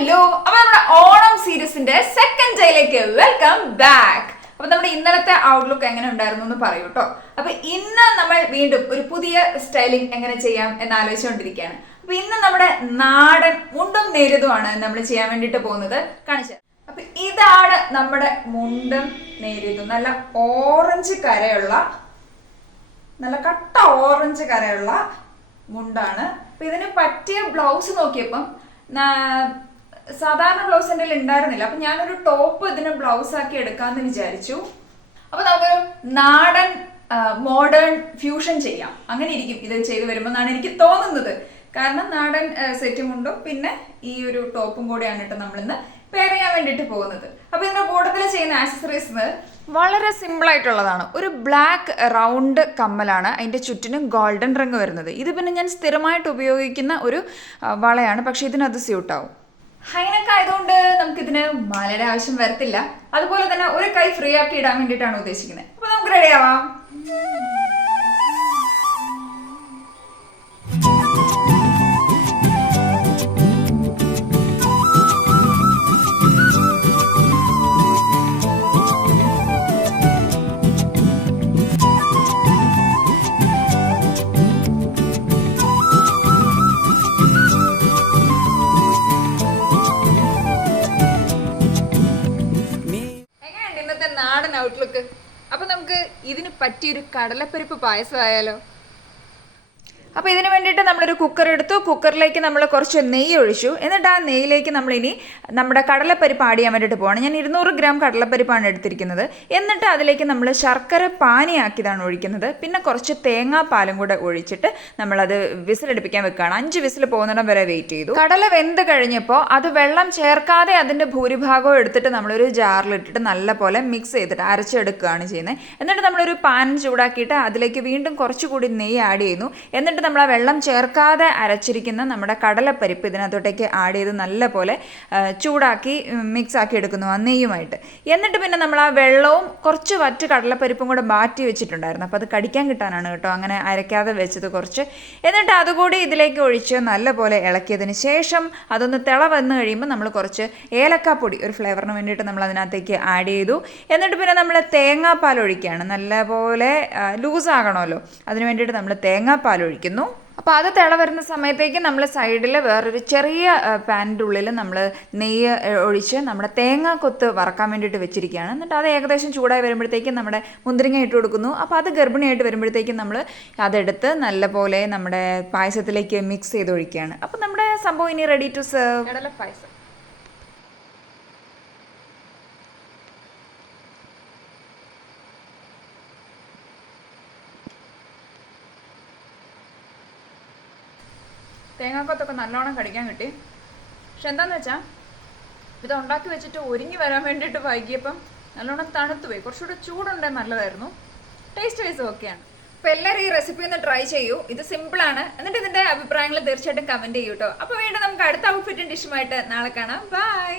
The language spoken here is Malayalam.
ഹലോ, അപ്പൊ നമ്മുടെ ഓണം സീരീസിന്റെ സെക്കൻഡ് ഡേയിലേക്ക് വെൽക്കം ബാക്ക്. അപ്പൊ നമ്മുടെ ഇന്നലത്തെ ഔട്ട്ലുക്ക് എങ്ങനെ ഉണ്ടായിരുന്നു എന്ന് പറയൂ കേട്ടോ. അപ്പൊ ഇന്ന് നമ്മൾ വീണ്ടും ഒരു പുതിയ സ്റ്റൈലിംഗ് എങ്ങനെ ചെയ്യാം എന്ന് ആലോചിച്ചുകൊണ്ടിരിക്കുകയാണ്. അപ്പൊ ഇന്ന് നമ്മുടെ നാടൻ മുണ്ടും നേരിയതുമാണ് നമ്മൾ ചെയ്യാൻ വേണ്ടിട്ട് പോകുന്നത്. കാണിച്ചത് അപ്പൊ ഇതാണ് നമ്മുടെ മുണ്ടും നേരിയതും. നല്ല ഓറഞ്ച് കരയുള്ള, നല്ല കട്ട ഓറഞ്ച് കരയുള്ള മുണ്ടാണ്. അപ്പൊ ഇതിന് പറ്റിയ ബ്ലൗസ് നോക്കിയപ്പം സാധാരണ ബ്ലൗസ് എൻ്റെ ഉണ്ടായിരുന്നില്ല. അപ്പൊ ഞാനൊരു ടോപ്പ് ഇതിന് ബ്ലൗസ് ആക്കി എടുക്കാന്ന് വിചാരിച്ചു. അപ്പൊ നമുക്കൊരു നാടൻ മോഡേൺ ഫ്യൂഷൻ ചെയ്യാം. അങ്ങനെ ഇരിക്കും ഇത് ചെയ്ത് വരുമ്പോൾ എന്നാണ് എനിക്ക് തോന്നുന്നത്. കാരണം നാടൻ സെറ്റും മുണ്ടും പിന്നെ ഈ ഒരു ടോപ്പും കൂടെയാണ് കേട്ടോ നമ്മളിന്ന് പെയർ ചെയ്യാൻ വേണ്ടിയിട്ട് പോകുന്നത്. അപ്പൊ ഇതിന്റെ കൂട്ടത്തിൽ ചെയ്യുന്ന ആക്സസറീസ് വളരെ സിമ്പിൾ ആയിട്ടുള്ളതാണ്. ഒരു ബ്ലാക്ക് റൗണ്ട് കമ്മലാണ്, അതിൻ്റെ ചുറ്റിനും ഗോൾഡൻ റിങ് വരുന്നത്. ഇത് പിന്നെ ഞാൻ സ്ഥിരമായിട്ട് ഉപയോഗിക്കുന്ന ഒരു വളയാണ്, പക്ഷെ ഇതിനത് സ്യൂട്ടാവും. ഹൈനെക്ക് ആയതുകൊണ്ട് നമുക്കിതിന് മാലയുടെ ആവശ്യം വരത്തില്ല. അതുപോലെ തന്നെ ഒരു കൈ ഫ്രീ ആക്കി ഇടാൻ വേണ്ടിയിട്ടാണ് ഉദ്ദേശിക്കുന്നത്. അപ്പൊ നമുക്ക് റെഡി ആവാം. നാടൻ ഔട്ട്ലുക്ക്. അപ്പൊ നമുക്ക് ഇതിന് പറ്റിയൊരു കടലപ്പരിപ്പ് പായസം ആയാലോ? അപ്പോൾ ഇതിന് വേണ്ടിയിട്ട് നമ്മളൊരു കുക്കർ എടുത്തു. കുക്കറിലേക്ക് നമ്മൾ കുറച്ച് നെയ്യ് ഒഴിച്ചു. എന്നിട്ട് ആ നെയ്യിലേക്ക് നമ്മളിനി നമ്മുടെ കടലപ്പരിപ്പ് ആഡ് ചെയ്യാൻ വേണ്ടിയിട്ട് പോകണം. ഞാൻ 200 ഗ്രാം കടലപ്പരിപ്പാണ് എടുത്തിരിക്കുന്നത്. എന്നിട്ട് അതിലേക്ക് നമ്മൾ ശർക്കര പാനിയാക്കിയതാണ് ഒഴിക്കുന്നത്. പിന്നെ കുറച്ച് തേങ്ങാപ്പാലും കൂടെ ഒഴിച്ചിട്ട് നമ്മളത് വിസിലടുപ്പിക്കാൻ വെക്കുകയാണ്. 5 വിസിൽ പോകുന്നിടം വരെ വെയിറ്റ് ചെയ്തു. കടല വെന്ത് കഴിഞ്ഞപ്പോൾ അത് വെള്ളം ചേർക്കാതെ അതിൻ്റെ ഭൂരിഭാഗവും എടുത്തിട്ട് നമ്മളൊരു ജാറിലിട്ടിട്ട് നല്ലപോലെ മിക്സ് ചെയ്തിട്ട് അരച്ചെടുക്കുകയാണ് ചെയ്യുന്നത്. എന്നിട്ട് നമ്മളൊരു പാൻ ചൂടാക്കിയിട്ട് അതിലേക്ക് വീണ്ടും കുറച്ചുകൂടി നെയ്യ് ആഡ് ചെയ്യുന്നു. എന്നിട്ട് നമ്മൾ ആ വെള്ളം ചേർക്കാതെ അരച്ചിരിക്കുന്ന നമ്മുടെ കടലപ്പരിപ്പ് ഇതിനകത്തോട്ടേക്ക് ആഡ് ചെയ്ത് നല്ലപോലെ ചൂടാക്കി മിക്സ് ആക്കി എടുക്കുന്നു ആ നെയ്യുമായിട്ട്. എന്നിട്ട് പിന്നെ നമ്മൾ ആ വെള്ളവും കുറച്ച് വറ്റ് കടലപ്പരിപ്പും കൂടെ മാറ്റി വെച്ചിട്ടുണ്ടായിരുന്നു. അപ്പോൾ അത് കടിക്കാൻ കിട്ടാനാണ് കേട്ടോ അങ്ങനെ അരയ്ക്കാതെ വെച്ചത് കുറച്ച്. എന്നിട്ട് അതുകൂടി ഇതിലേക്ക് ഒഴിച്ച് നല്ലപോലെ ഇളക്കിയതിന് ശേഷം അതൊന്ന് തിള വന്ന് കഴിയുമ്പോൾ നമ്മൾ കുറച്ച് ഏലക്കാപ്പൊടി ഒരു ഫ്ലേവറിന് വേണ്ടിയിട്ട് നമ്മൾ അതിനകത്തേക്ക് ആഡ് ചെയ്തു. എന്നിട്ട് പിന്നെ നമ്മൾ തേങ്ങാപ്പാൽ ഒഴിക്കുകയാണ്. നല്ലപോലെ ലൂസാകണമല്ലോ, അതിന് വേണ്ടിയിട്ട് നമ്മൾ തേങ്ങാപ്പാൽ ഒഴിക്കുന്നു. അപ്പോൾ അത് തിള വരുന്ന സമയത്തേക്ക് നമ്മൾ സൈഡിൽ വേറൊരു ചെറിയ പാനിൻ്റെ ഉള്ളിൽ നമ്മൾ നെയ്യ് ഒഴിച്ച് നമ്മുടെ തേങ്ങാ കൊത്ത് വറക്കാൻ വേണ്ടിയിട്ട് വെച്ചിരിക്കുകയാണ്. എന്നിട്ട് അത് ഏകദേശം ചൂടായി വരുമ്പോഴത്തേക്കും നമ്മുടെ മുന്തിരിങ്ങ ഇട്ട് കൊടുക്കുന്നു. അപ്പോൾ അത് ഗർഭിണിയായിട്ട് വരുമ്പോഴത്തേക്കും നമ്മൾ അതെടുത്ത് നല്ലപോലെ നമ്മുടെ പായസത്തിലേക്ക് മിക്സ് ചെയ്ത് ഒഴിക്കുകയാണ്. അപ്പോൾ നമ്മുടെ സംഭവം ഇനി റെഡി ടു സെർവ് കടല പായസം. തേങ്ങാക്കൊത്തൊക്കെ നല്ലോണം കടിക്കാൻ കിട്ടി. പക്ഷെ എന്താണെന്ന് വെച്ചാൽ ഇത് ഉണ്ടാക്കി വെച്ചിട്ട് ഒരുങ്ങി വരാൻ വേണ്ടിയിട്ട് വൈകിയപ്പം നല്ലോണം തണുത്തു പോയി. കുറച്ചുകൂടെ ചൂടുണ്ടെങ്കിൽ നല്ലതായിരുന്നു. ടേസ്റ്റ് വൈസും ഒക്കെയാണ്. അപ്പോൾ എല്ലാവരും ഈ റെസിപ്പി ഒന്ന് ട്രൈ ചെയ്യൂ. ഇത് സിമ്പിളാണ്. എന്നിട്ട് ഇതിൻ്റെ അഭിപ്രായങ്ങൾ തീർച്ചയായിട്ടും കമൻറ്റ് ചെയ്യൂ കേട്ടോ. അപ്പോൾ വീണ്ടും നമുക്ക് അടുത്ത ഔട്ട്ഫിറ്റും ഡിഷുമായിട്ട് നാളെ കാണാം. ബൈ.